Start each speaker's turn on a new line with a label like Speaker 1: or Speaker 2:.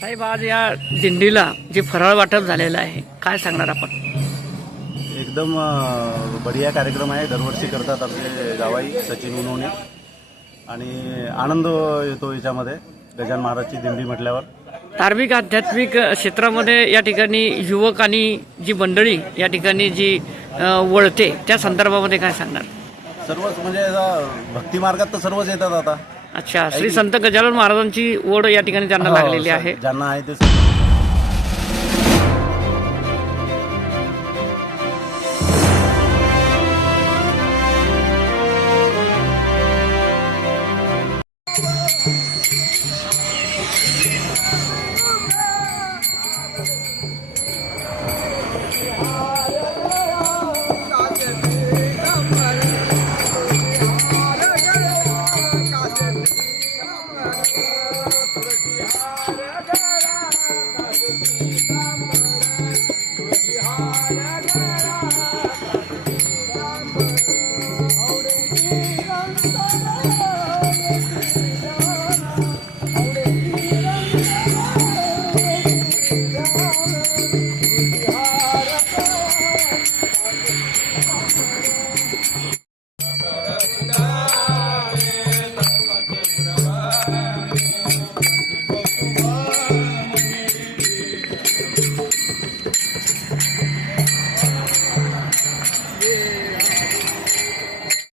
Speaker 1: साहेब आज या दिंडीला जे फराळ वाटप झालेलं आहे काय सांगणार आपण?
Speaker 2: एकदम अ, बढिया कार्यक्रम आहे. दरवर्षी करतात आपले गावाई सचिन उनवणे. आणि आनंद येतो याच्यामध्ये गजान महाराजची दिंडी म्हटल्यावर.
Speaker 1: धार्मिक आध्यात्मिक क्षेत्रामध्ये या ठिकाणी युवक आणि जी मंडळी या ठिकाणी जी अ, वळते त्या संदर्भामध्ये काय सांगणार?
Speaker 2: सर्वच म्हणजे आता भक्ती मार्गात तर सर्वच येतात आता.
Speaker 1: अच्छा श्री संत गजानन महाराजांची ओढ या ठिकाणी त्यांना हो, लागलेली आहे.
Speaker 2: ज्यांना आहे ते